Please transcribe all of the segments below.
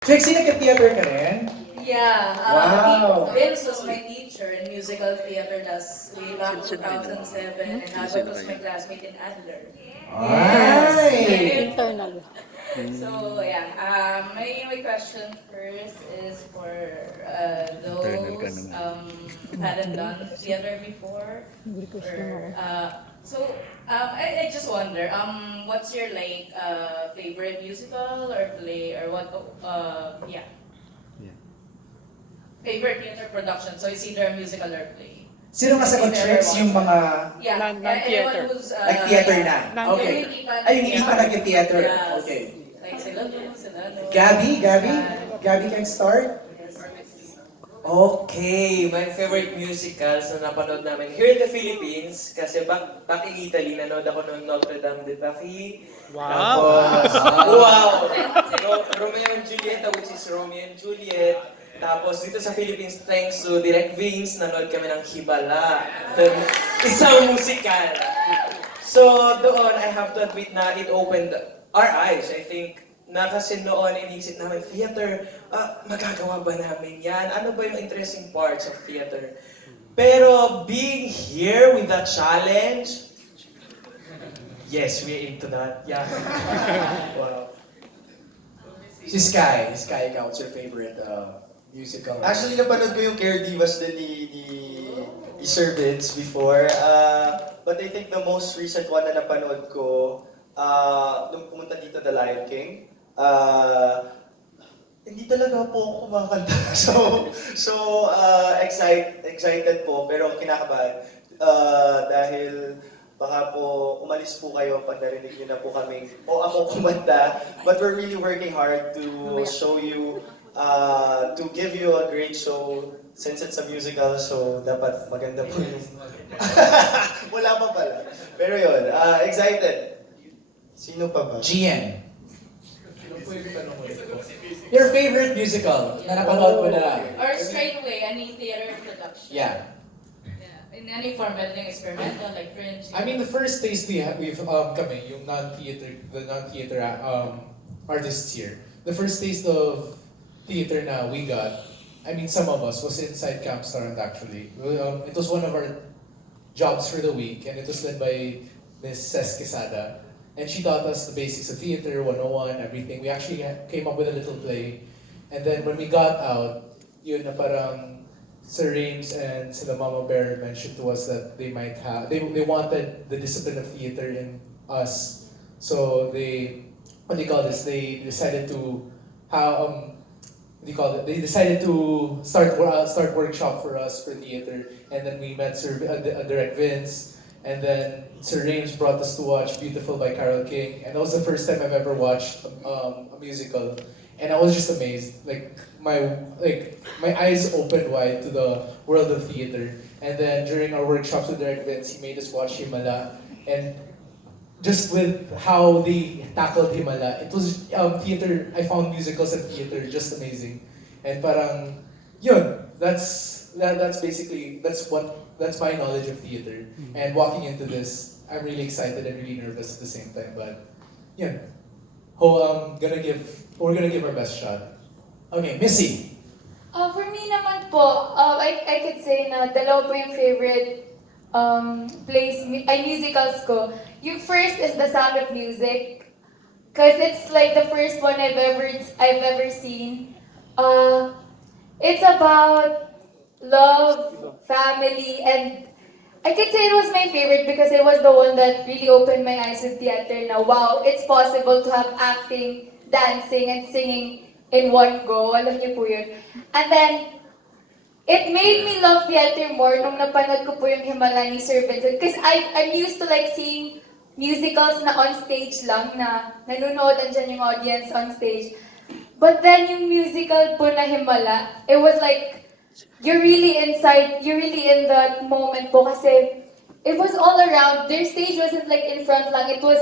Trixie, nagka-theater ka rin? Yeah, Wow. Vince was my teacher in musical theater last way back 2007, and Albert was my classmate in Adler. Ay! Internal. So yeah, my question first is for those who hadn't done theater before. Or, I just wonder, what's your like favorite musical or play or what? Yeah, favorite theater production. So it's either a musical or play. Sino masagot, Trix? Yung mga Yeah, Non-theater. anyone who's nag-theater na? Non-theater. Okay. yung hindi pa Ay, yung hindi pa nag-theater. Yes. Okay. Like sila no. Gabby can start? Okay, my favorite musicals na napanood namin here in the Philippines, kasi back in Italy, nanood ako ng Notre Dame de Paris. Wow! Tapos, wow! Romeo and Juliet, which is Romeo and Juliet. Tapos dito sa Philippines, thanks to Direct Vince, nanood kami ng Hibala. Isang musical. So doon, I have to admit na it opened our eyes. I think na kasi noon iniisip namin, theater, magagawa ba namin yan? Ano ba yung interesting parts of theater? Pero being here with that challenge, yes, we're into that. Yeah. Wow. Si Sky, ikaw, what's your favorite musical? Actually, napanood ko yung Care Divas din ni Sir Vince before. But I think the most recent one na napanood ko, nung pumunta dito, The Lion King. Hindi talaga po ako kumakanta. Excited po, pero kinakabahan. Dahil baka po umalis po kayo pag narinig niyo na po kami o ako kumanta. But we're really working hard to show you, to give you a great show since it's a musical, so dapat maganda po yung... Wala pa pala. Pero yun, excited. Sino pa ba? Gian. Your favorite musical na napanood mo na? Or straight away, any theater production. Yeah. In any format, like experimental, like French. I mean, the first taste we've kami, yung the non-theater artists here. The first taste of theater na we got, I mean, some of us was inside Camp Starent actually. It was one of our jobs for the week, and it was led by Miss Ces Quesada. And she taught us the basics of theater, 101, everything. We actually came up with a little play. And then when we got out, yun na parang Sir Rames and sila Mama Bear mentioned to us that they might have, they wanted the discipline of theater in us. So they, what do you call this? They decided to, they decided to start workshop for us for theater. And then we met Sir Direct Vince. And then Sir Rames brought us to watch Beautiful by Carole King. And that was the first time I've ever watched a musical. And I was just amazed. Like my eyes opened wide to the world of theater. And then during our workshops with Direct Vince, he made us watch Himala. And just with how they tackled Himala, it was theater. I found musicals and theater just amazing. And parang yun, that's basically that's my knowledge of theater. And walking into this, I'm really excited and really nervous at the same time. But yeah, we're gonna give our best shot. Okay, Missy. For me naman po, I could say na dalawa po yung favorite musicals ko. Yung first is The Sound of Music, cause it's like the first one I've ever seen. It's about love, family, and I could say it was my favorite because it was the one that really opened my eyes with theater. Now, wow, it's possible to have acting, dancing, and singing in one go. Alam niyo po yun. And then, it made me love theater more nung napanood ko po yung Himala ni Sir Vincent. Because I'm used to like seeing musicals na on stage lang, na nanonood andyan yung audience on stage. But then yung musical po na Himala, it was like, you're really inside, you're really in that moment po kasi it was all around. Their stage wasn't like in front lang, it was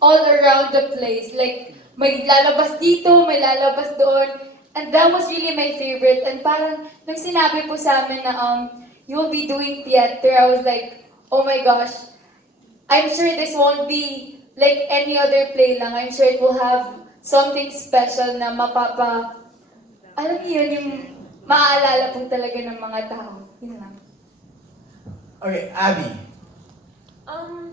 all around the place. Like, may lalabas dito, may lalabas doon. And that was really my favorite. And parang, nung sinabi po sa amin na you will be doing theater, I was like, oh my gosh, I'm sure this won't be like any other play lang. I'm sure it will have something special na alam niyo yun, yung maaalala po talaga ng mga tao. Yun lang. Okay, Abby.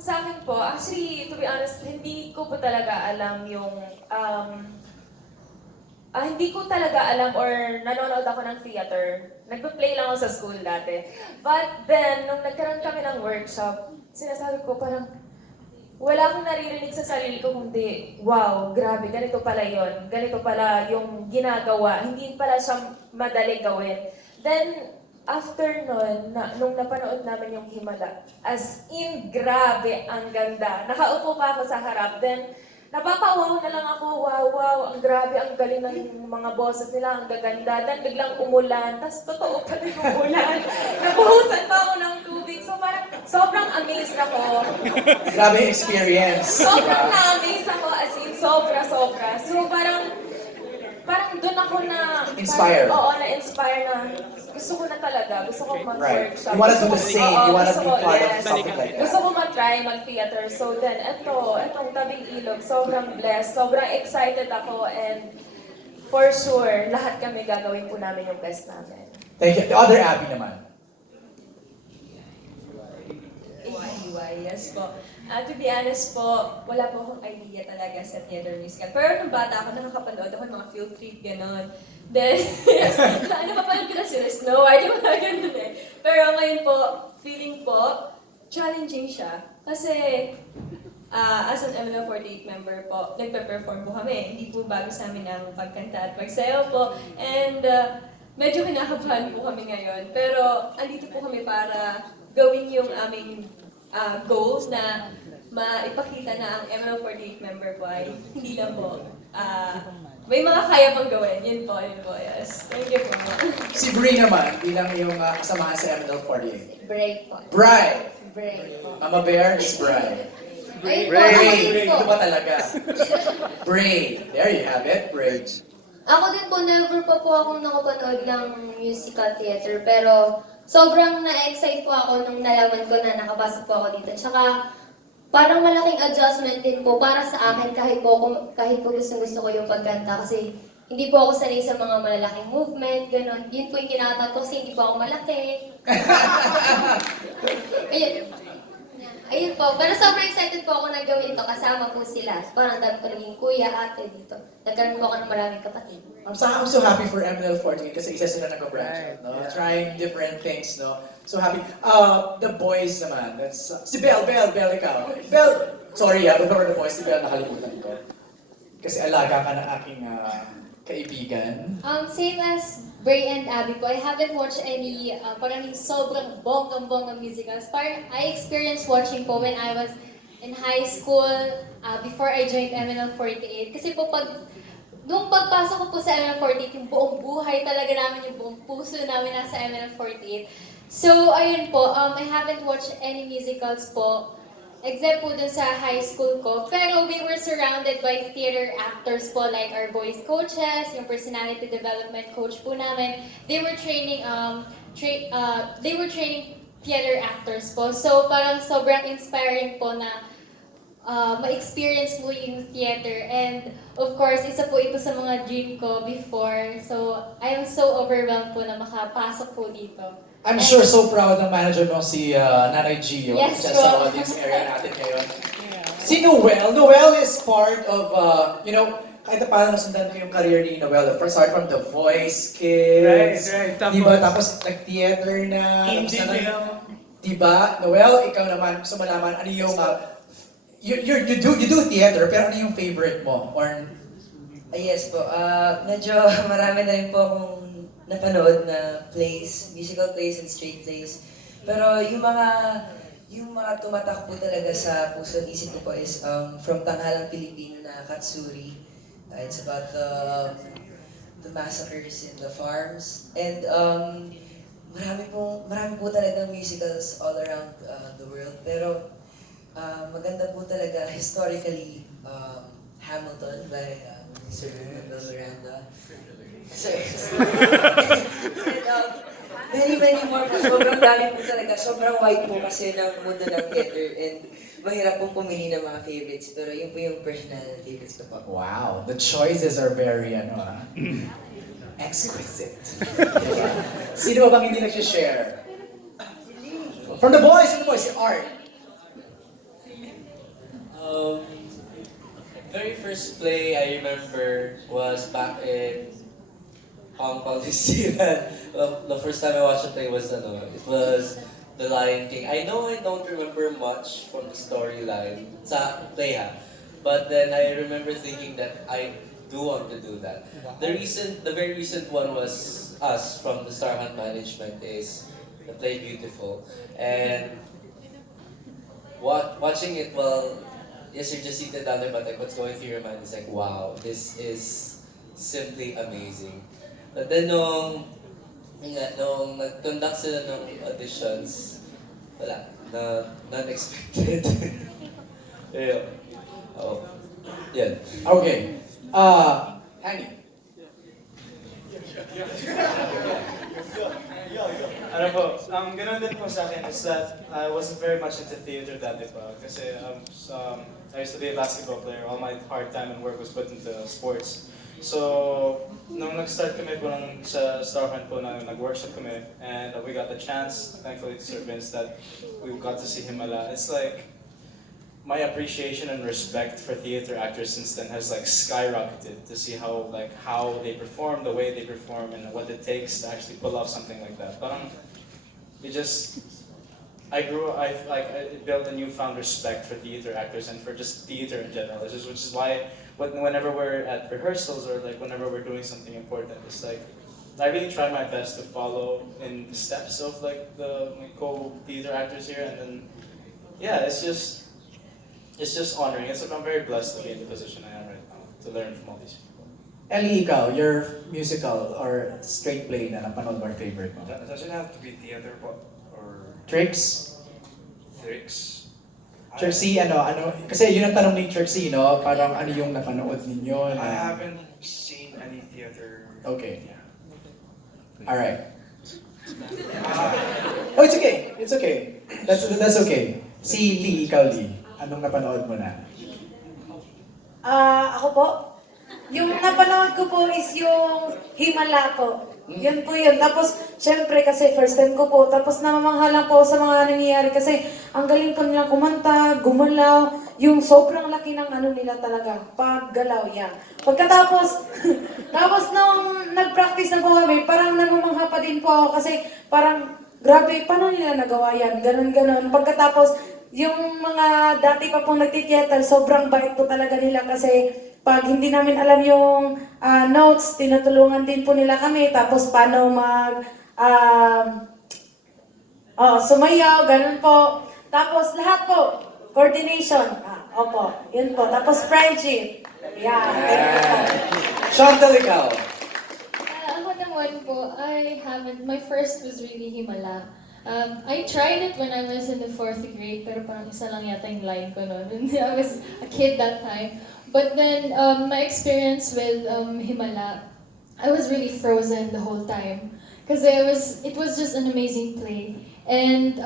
Sa akin po, actually, to be honest, hindi ko po talaga alam yung, hindi ko talaga alam or nanonood ako ng theater. Nagpa-play lang ako sa school dati. But then, nung nagkaroon kami ng workshop, sinasabi ko parang, wala akong naririnig sa sarili ko kundi, wow, grabe, ganito pala yon, ganito pala yung ginagawa, hindi pala siya madali gawin. Then, after nun, nung napanood namin yung Himala, as in, grabe, ang ganda. Nakaupo pa ako sa harap, then, napapawaw na lang ako, wow, ang grabe, ang galing ng mga boses nila, ang gaganda. Then biglang umulan, tas totoo pa din yung ulan. Nabuhusan pa ako ng tubig, so parang sobrang amazed ako. Grabe yung experience. Sobrang na-amaze ako, as in, sobra. So parang doon ako na... Inspire. Oo, na-inspire na gusto ko na talaga. Gusto ko Right. mag-workshop. You wanna do the Gusto ko- same. oo, You wanna gusto be ko- part of yes. something like that. Gusto ko mag-try, mag-theater. So then, etong Tabing Ilog, sobrang blessed. Sobrang excited ako and for sure, lahat kami gagawin po namin yung best namin. Thank you. The other Abby naman. Yes po. To be honest po, wala po akong idea talaga sa theater musical. Pero nung bata ako, nakakapanood ako ng mga field trip, gano'n. Then, napapanood ko na sila Snow White, yung mga ganun eh. Pero ngayon po, feeling po, challenging siya. Kasi, as an MNO48 member po, nagpe-perform po kami. Hindi po bago sa amin ang pagkanta at pagsayaw po. And, medyo kinakabahan po kami ngayon. Pero, andito po kami para gawin yung aming goals na maipakita na ang ML48 member po ay hindi lang po may mga kaya pang gawin. Yun po, yes. Thank you po. Si Bri naman, bilang yung kasamahan sa MNL48. Break po. Bri. Break po. Mama Bear is Bri. Ayun po, Bray. ako din po. Ito ba talaga? Bray. There you have it, Bray. Ako din po, never pa po akong nakapanood ng musical theater, pero sobrang na-excite po ako nung nalaman ko na nakapasok po ako dito. Tsaka, parang malaking adjustment din po para sa akin kahit po gustong-gusto ko yung pagkanta kasi hindi po ako sanay sa mga malalaking movement, gano'n. Yun po yung kinakatat ko kasi hindi po ako malaki. Ayun. Ayun po, pero sobrang excited po ako na gawin to, kasama po sila. Parang dami ko naging kuya, ate dito. Nagkaroon po ako ng maraming kapatid. I'm so happy for MNL48 kasi isa sila nag-branch out, no? Trying different things, no? So happy. The boys naman, that's si Belle, ikaw. Belle, sorry before the boys, si Belle nakalimutan ko. Kasi alaga ka ng aking kaibigan. Same as Bray and Abby po, I haven't watched any parang sobrang bonggang musicals. Parang I experienced watching po when I was in high school, before I joined MNL48. Kasi po nung pagpasok ko po sa MNL48, yung buong buhay talaga namin, yung buong puso namin nasa MNL48. So, ayun po, I haven't watched any musicals po, except po dun sa high school ko. Pero we were surrounded by theater actors po, like our voice coaches, yung personality development coach po namin. They were training theater actors po. So, parang sobrang inspiring po na ma-experience mo yung theater. And of course, isa po ito sa mga dream ko before. So, I am so overwhelmed po na makapasok po dito. I'm sure so proud ng manager mo si Nanay Gio. Yes, Dyan sa bro. audience area natin ngayon. Si Noel is part of, kahit na paano nasundan ko yung career ni Noel. First start from The Voice Kids. Right. Diba? Tapos nag-theater na. Indie Tapos film. Diba? Noel, ikaw naman, gusto malaman, ano yung, you do theater, pero ano yung favorite mo? Or, Yes po, medyo marami na rin po akong napanood na plays, musical plays and straight plays. Pero yung mga tumatak po talaga sa puso at isip ko po is from Tanghalang Pilipino na Katsuri. It's about the massacres in the farms. And marami po talagang musicals all around the world. Pero maganda po talaga historically Hamilton by Sir Manuel Miranda. And many more po. Sobrang dami po talaga. Sobrang wide po kasi ng mundo ng theater and mahirap pong pumili ng mga favorites. Pero yun po yung personal favorites ko po. wow, the choices are very, exquisite. Diba? Sino ba bang hindi nag-share? From the boys, si Art. Very first play I remember was back in Hong Kong, New Zealand. The first time I watched a play was it was The Lion King. I know I don't remember much from the storyline sa play but then I remember thinking that I do want to do that. The very recent one was us from the Star Hunt Management is the play Beautiful, and watching it, well, yes, you're just seated down there, but like what's going through your mind is like, wow, this is simply amazing. But then nung nag-conduct sila ng auditions, wala, non-expected. Yeah. Oh, yan. Okay. Hanny. Ano po, ganun din po sa akin is that I wasn't very much into theater dati pa. Kasi I used to be a basketball player. All my hard time and work was put into sports. So, nung nag-start kami po sa Star Hunt po, nag-workshop kami, and we got the chance, thankfully to Sir Vince, that we got to see him a lot. It's like, my appreciation and respect for theater actors since then has like skyrocketed to see how they perform, the way they perform, and what it takes to actually pull off something like that. Parang I built a newfound respect for theater actors and for just theater in general. Which is why whenever we're at rehearsals or like whenever we're doing something important, it's like I really try my best to follow in the steps of like my co-theater actors here, and then yeah, it's just honoring. I'm very blessed to be in the position I am right now, to learn from all these people. Ellie, ikaw, your musical or straight play na napanood mo, favorite mo? Does it have to be theater po? Or Tricks? tricks? Trixie, kasi yun ang tanong ni Trixie, no? Parang ano yung napanood ninyo? I haven't seen any theater. Okay. Alright. Oh, it's okay. It's okay. That's okay. Si Lee, ikaw Lee, anong napanood mo na? Ako po, yung napanood ko po is yung Himala po. Yun po yun. Tapos, syempre kasi first time ko po. Tapos namamangha lang po sa mga nangyayari kasi ang galing po nilang kumanta, gumalaw, yung sobrang laki ng nila talaga. Paggalaw, yan. Pagkatapos, tapos nung nag-practice na po kami, parang namamangha pa din po ako kasi parang, grabe, paano nila nagawa yan? Ganon. Pagkatapos, yung mga dati pa pong nagtiteater, sobrang bait po talaga nila kasi pag hindi namin alam yung notes, tinutulungan din po nila kami. Tapos paano sumayaw, ganun po. Tapos lahat po, coordination. Opo, yun po. Tapos friendship. Yeah, Chantal, ikaw? Ako naman po, I haven't. My first was really Himala. I tried it when I was in the 4th grade, pero parang isa lang yata yung line ko noon. I was a kid that time. But then, my experience with Himala, I was really frozen the whole time. Because it was just an amazing play. And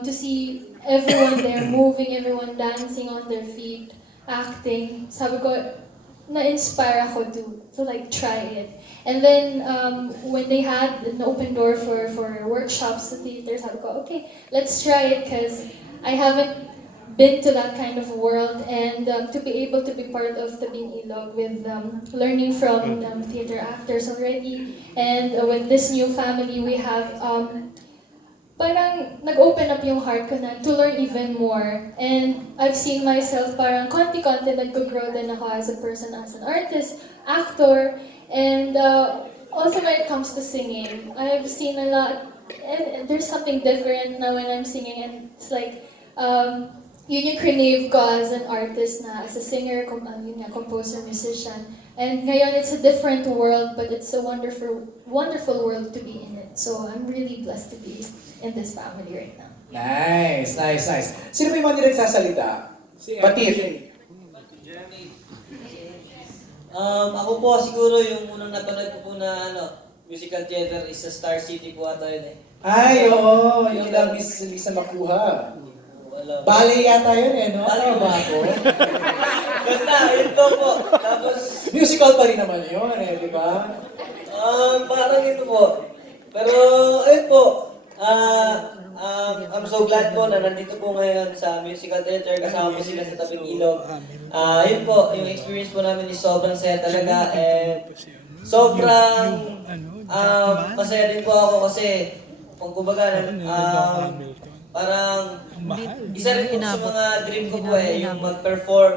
to see everyone there moving, everyone dancing on their feet, acting, sabi ko, na-inspire ako to like try it. And then when they had an open door for workshops at theaters, sabi ko, okay, let's try it because I haven't been to that kind of world, and to be able to be part of TABING ILOG with learning from theater actors already, and with this new family we have, parang nag-open up yung heart ko na to learn even more. And I've seen myself parang konti-konti nag-grow din ako as a person, as an artist, actor, and also when it comes to singing, I've seen a lot, and there's something different now when I'm singing, and it's like, yun yung crave ko as an artist na, as a singer, composer, musician. And ngayon, it's a different world, but it's a wonderful world to be in it. So I'm really blessed to be in this family right now. Nice. Sino ba yung mga nagsasalita? Batir. Ako po siguro yung unang napanood ko po na musical theater is sa Star City po ata yun eh. Ay, oo. Yung Miss Lisa Makuha. Ballet yata yun eh, no? Ballet ba ako? Basta, yun po. Tapos, Musical pa rin naman yun eh, di ba? Parang ito po. Pero, ayun po. I'm so glad po na nandito po ngayon sa musical theater. Kasama po sila sa Tabing Ilog. Yun po, yung experience po namin is sobrang saya talaga. And sobrang masaya din po ako kasi kung kumbaga, parang isa rin po sa mga dream ko po yung mag-perform,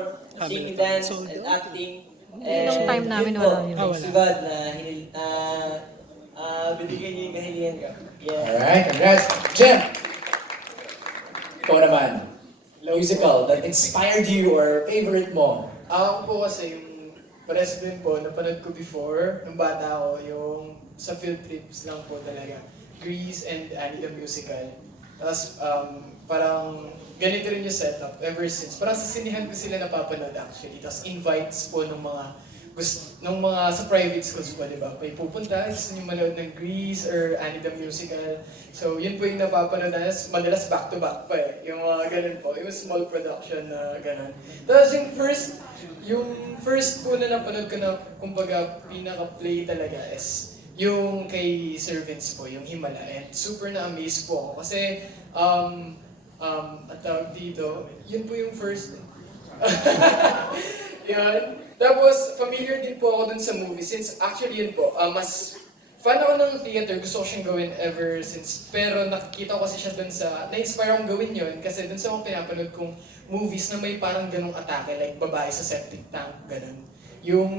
sing, dance, and acting. And Nung time namin yun po, wala yun. thanks to God na binigyan niyo yung kahilingan ko. Yeah. Alright, congrats. Jem! Ikaw naman. Musical that inspired you or favorite mo? Ako po kasi yung pares din po, napanood ko before, nung bata ako, yung sa field trips lang po talaga. Grease and Annie the Musical. Tapos parang ganito rin yung setup ever since. Parang sa sinihan ko sila napapanood actually. Tapos invites po nung mga sa private schools po, di ba? May pupunta, gusto nyo manood ng Grease or Annie the Musical. So yun po yung napapanood. Madalas back-to-back pa eh. Yung mga ganun po. Yung small production na ganun. Tapos yung first po na napanood ko na kumbaga pinaka-play talaga is yung kay Sir Vince po, yung Himala. And super na-amaze po ako kasi at tawag dito, yun po yung first. Yun. Tapos, familiar din po ako dun sa movie since actually yun po, mas fan ako ng theater, gusto ko siyang gawin ever since. Pero nakikita ko kasi siya dun sa, na-inspire akong gawin yun kasi dun sa mga pinapanood kong movies na may parang ganong atake, like babae sa septic tank, ganun. Yung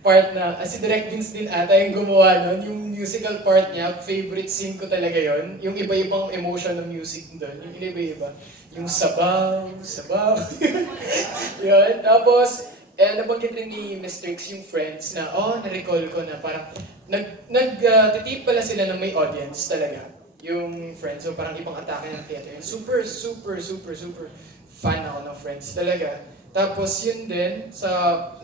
part na, si Direct Vince din ata yung gumawa nun, yung musical part niya, favorite scene ko talaga yon. Yung iba-ibang emotion ng music doon, yung iba-iba. Yung sabaw, sabaw. Yun. Tapos, nabanggit rin ni Mr. X yung friends na, na-recall ko na parang, nag-titip pala sila ng may audience talaga. Yung friends, so parang ibang atake ng theater. Super, super, super, super fan ako ng friends talaga. Tapos yun din,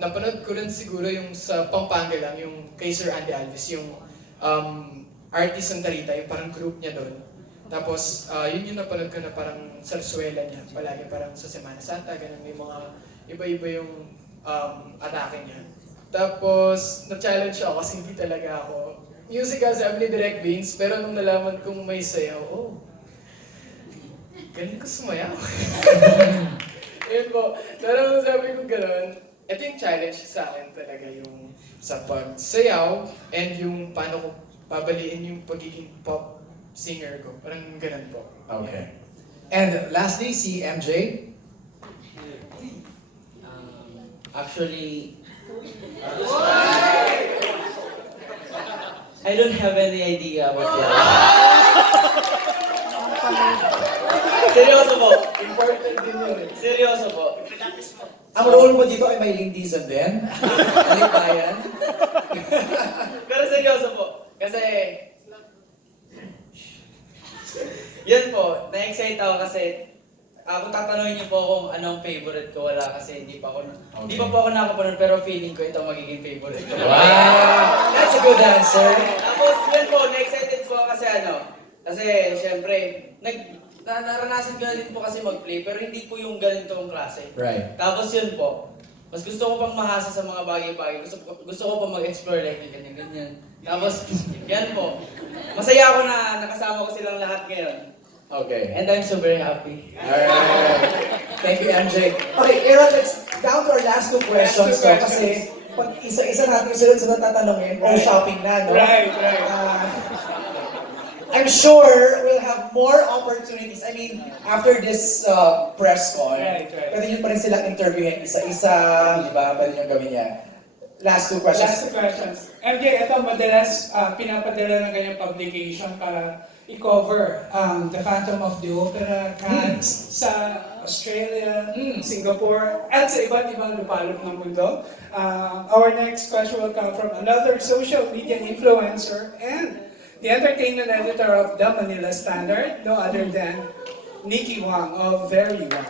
napanood ko rin siguro yung sa Pampanga lang, yung kay Sir Andy Alves, yung artist ng Tarita, yung parang group niya doon. Tapos yun yung napanood ko na parang sarsuela niya, palagi parang sa Semana Santa, ganun, may mga iba-iba yung atake niya. Tapos na-challenge ako kasi hindi talaga ako musical, sabi ni Direct Beans, pero nung nalaman kong may sayaw, galing ko sumayaw. Yun po. Pero sabi ko gano'n, ito yung challenge sa akin talaga, yung sa pagsayaw and yung paano ko babaliin yung pagiging pop singer ko. Parang gano'n po. Okay. And lastly, si MJ? Actually, I don't have any idea about that. Seryoso po. Important din yun eh. Seryoso po. Ang role mo dito ay may Lindizan din? Bayan? Pero seryoso po. Kasi, yan po, na-excite ako kasi kung tatanungin niyo po kung anong favorite ko, wala kasi hindi pa po ako nakapanood, pero feeling ko ito magiging favorite ko. Wow! That's a good answer. Tapos yan po, na-excited po kasi kasi syempre, naranasan ko na din po kasi mag-play, pero hindi po yung ganitong klase. Right. Tapos yun po, mas gusto ko pang mahasa sa mga bagay-bagay. Gusto ko pang mag-explore like ganyan. Tapos, yan po. Masaya ako na nakasama ko silang lahat ngayon. Okay. And I'm so very happy. Alright. Thank you, MJ. Okay, Aaron, let's down to our last two questions. Last two questions. Kasi pag isa-isa natin sunod-sunod tatanungin, or shopping na, no? Right. I'm sure we'll have more opportunities. I mean, after this press con, pwede nyo pa rin silang interviewin isa-isa, di ba? Pwede nyo gawin yan. Last two questions. Last two questions. MJ, ito madalas pinapadala ng kanyang publication para i-cover The Phantom of the Opera, Cannes, sa Australia, Singapore, at sa iba't ibang lupalop ng mundo. Our next question will come from another social media influencer and the entertainment editor of the Manila Standard, no other than Nikki Wang of Very Wang.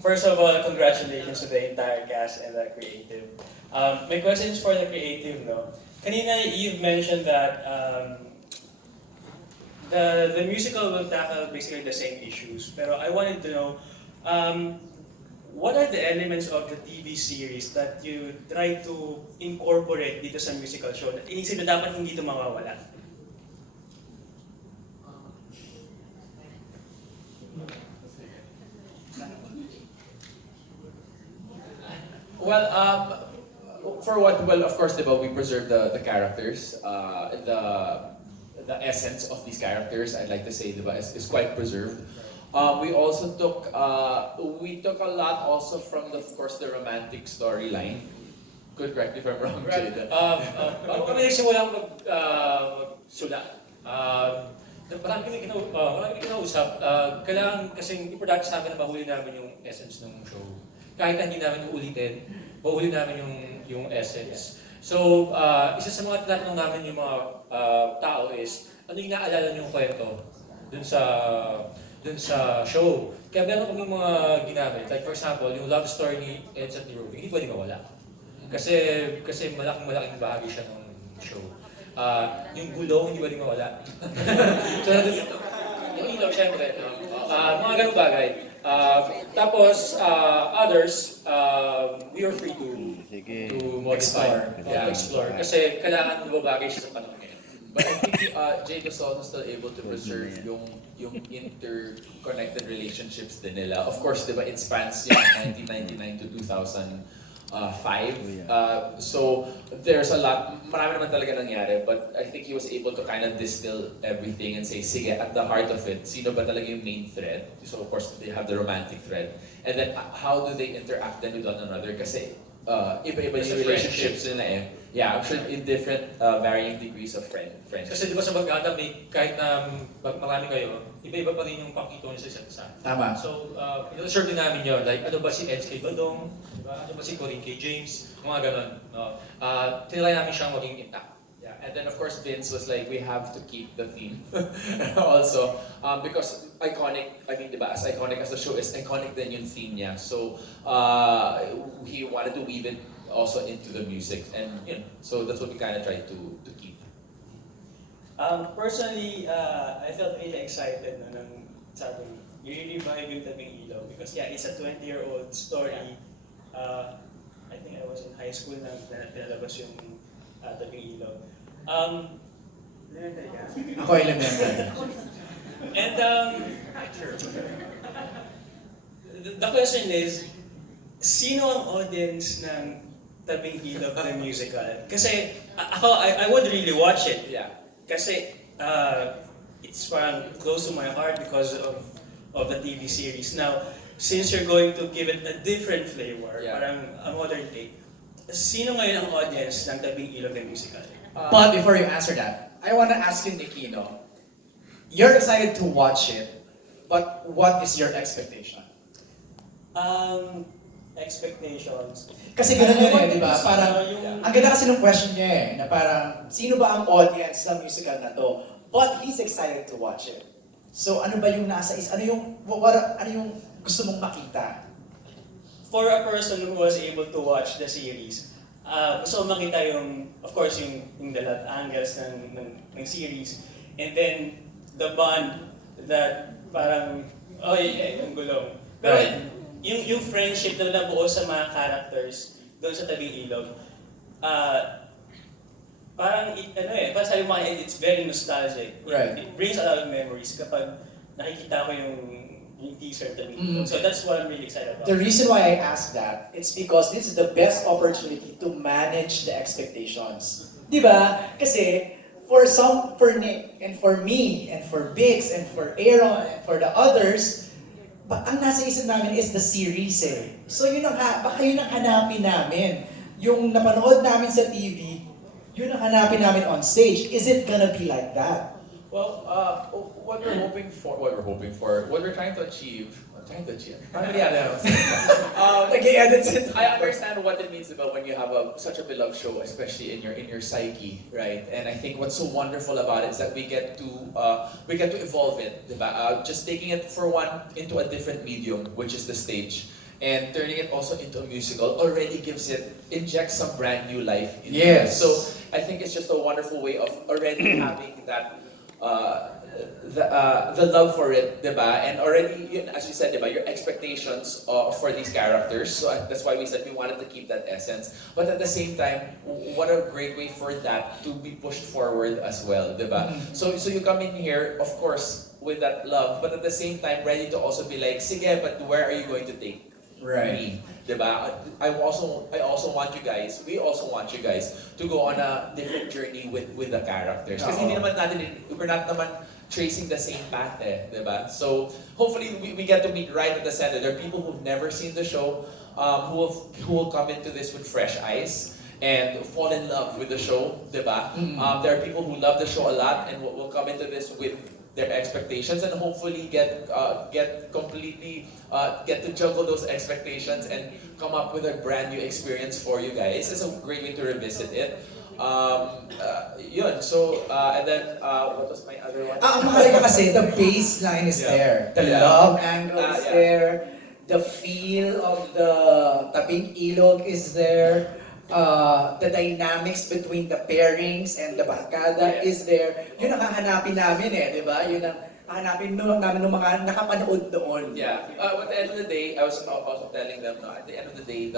First of all, congratulations to the entire cast and the creative. My question is for the creative, no? Kanina, you've mentioned that the musical will tackle basically the same issues. Pero I wanted to know, what are the elements of the TV series that you try to incorporate dito sa musical show? Inisip na dapat hindi ito mawawala. Well, for what? Well, of course, diba, we preserve the characters. The essence of these characters, I'd like to say, diba, is quite preserved. We also took a lot also from of course the romantic storyline. Could correct me if I'm wrong, Right. Jada. Bago kami nagsimulang magsulat, marami kinausap. Kailangan kasing i-product sa amin na mahuli namin yung essence ng show. Kahit na hindi namin uulitin, mahuli namin yung essence. So, isa sa mga tinatanong namin yung mga tao is, ano yung naalala niyong kwento dun sa show? Kaya meron kami mga ginamit. Like for example, yung love story ni Eds at ni Ruby, hindi pwede mawala. Kasi malaking bahagi siya ng show. Yung gulong, hindi pwede mawala. So, yung ilog, syempre. Mga ganung bagay. Tapos, others, we are free to modify, explore. Kasi kailangan lumabagay siya sa panahon ngayon. But I think Jade was also still able to preserve yung interconnected relationships din nila. Of course, diba, it spans 1999 to 2005. So there's a lot, marami naman talaga nangyari, but I think he was able to kind of distill everything and say, sige, at the heart of it, sino ba talaga yung main thread? So of course, they have the romantic thread. And then how do they interact then with one another? Kasi iba-iba yung relationships nila eh. Yeah, I'm sure in different varying degrees of friendship. Kasi di ba sa barkada, kahit na marami kayo, iba-iba pa rin yung pakito niyo sa isa't isa. Tama. So, ino-observe din namin yun. Like, ano ba si Eds kay Badong? Diba? Ano ba si Corinne kay James? Mga ganon. No? Tinry namin siyang maging intact. Yeah, and then of course Vince was like, we have to keep the theme also because iconic. I mean, diba, as iconic as the show is, iconic din yung theme niya. So he wanted to weave it also into the music, and you know, so that's what we kind of tried to keep. Personally, I felt really excited nung sabi i-revive yung Tabing Ilog because yeah, it's a 20-year-old story. I think I was in high school na pinalabas yung Tabing Ilog. Ako elementary. And the question is, sino ang audience ng Tabing Ilog na musical? Kasi ako, I would really watch it. Yeah. Kasi it's parang close to my heart because of the TV series. Now, since you're going to give it a different flavor, parang a modern take, sino ngayon ang audience ng Tabing Ilog na musical? But before you answer that, I want to ask you, Nikki, no? You're excited to watch it, but what is your expectation? Expectations. Kasi gano'n yun eh, di ba? Parang, ang ganda kasi ng question niya eh, na parang, sino ba ang audience ng musical na to? But he's excited to watch it. So ano ba yung nasa ano yung gusto mong makita? For a person who was able to watch the series, gusto ko makita yung, of course, yung the love angles ng series, and then the bond that parang, yung gulong. Pero yung friendship na nabuo sa mga characters doon sa Tabing Ilog, parang parang sabi mo kaya, it's very nostalgic. Right. It brings a lot of memories kapag nakikita ko yung teaser Tabing Ilog. So that's what I'm really excited about. The reason why I ask that, it's because this is the best opportunity to manage the expectations. Di ba? Kasi for Nick, and for me, and for Bix, and for Aaron, and for the others, ang nasa isip namin is the series eh. So baka yun ang hanapin namin. Yung napanood namin sa TV, yun ang hanapin namin on stage. Is it gonna be like that? Well, what we're trying to achieve. I understand what it means about when you have such a beloved show, especially in your psyche, right? And I think what's so wonderful about it is that we get to evolve it, diba? Just taking it into a different medium, which is the stage, and turning it also into a musical already injects some brand new life into it. So I think it's just a wonderful way of already having that the love for it, diba? And already, yun, as you said, diba, your expectations for these characters. So that's why we said we wanted to keep that essence. But at the same time, what a great way for that to be pushed forward as well, diba? So you come in here, of course, with that love, but at the same time, ready to also be like, sige, but where are you going to take me? Diba? I also want you guys, we also want you guys to go on a different journey with the characters. Kasi hindi naman natin, we're not naman tracing the same path diba? So hopefully we get to meet right at the center. There are people who've never seen the show, who will come into this with fresh eyes and fall in love with the show, diba? There are people who love the show a lot and will come into this with their expectations and hopefully get to juggle those expectations and come up with a brand new experience for you guys. It's a great way to revisit it. Yun, so, and then, what was my other one? Ang mahalaga kasi, the baseline is there. The love angle is there. The feel of the Tabing Ilog is there. The dynamics between the pairings and the barkada is there. Yun ang hahanapin namin di ba? Yun ang hahanapin namin ng mga nakapanood noon. Yeah, at the end of the day, I was also telling them, at the end of the day,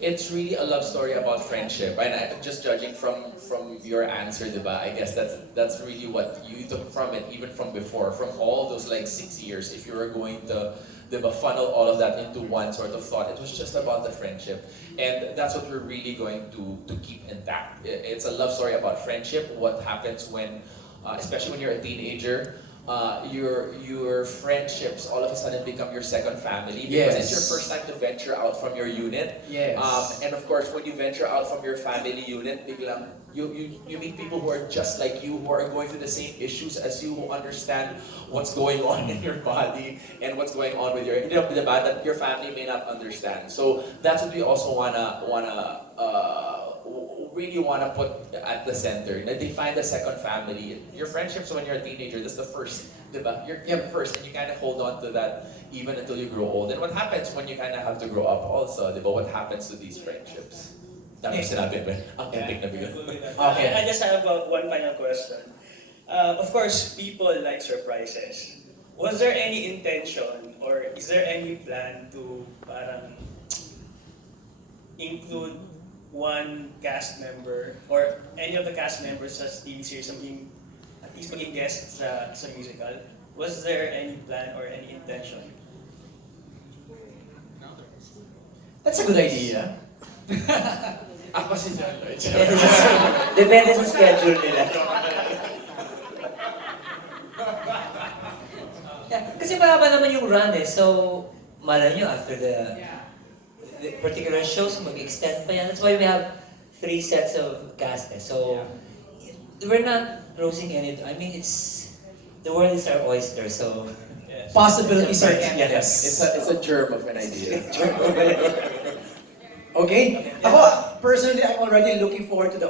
it's really a love story about friendship, right? And just judging from your answer, diba? I guess that's really what you took from it, even from before, from all those like 6 years. If you were going to funnel all of that into one sort of thought, it was just about the friendship, and that's what we're really going to keep intact. It's a love story about friendship. What happens when, especially when you're a teenager. Your friendships all of a sudden become your second family because it's your first time to venture out from your unit. And of course, when you venture out from your family unit, biglang you meet people who are just like you, who are going through the same issues as you, who understand what's going on in your body and what's going on with your that your family may not understand. So that's what we also really want to put at the center. That they find a second family. Your friendships when you're a teenager, that's the first, diba? You're first, and you kind of hold on to that even until you grow old. And what happens when you kind of have to grow up also, diba? What happens to these friendships? Dami sinabi ba? Ang epic na bigla. Okay. I just have one final question. Of course, people like surprises. Was there any intention or is there any plan to parang include one cast member or any of the cast members sa TV series at least maging guest sa musical? Was there any plan or any intention? That's a good idea. Ako si John Lloyd. Depende sa schedule nila. Kasi mahaba naman yung run so malay nyo after the particular shows, mag-extend pa yan. That's why we have 3 sets of cast. So, we're not closing any. I mean, the world is our oyster, so... Possibilities are endless. It's a germ of an idea. Okay? Ako, personally, I'm already looking forward to the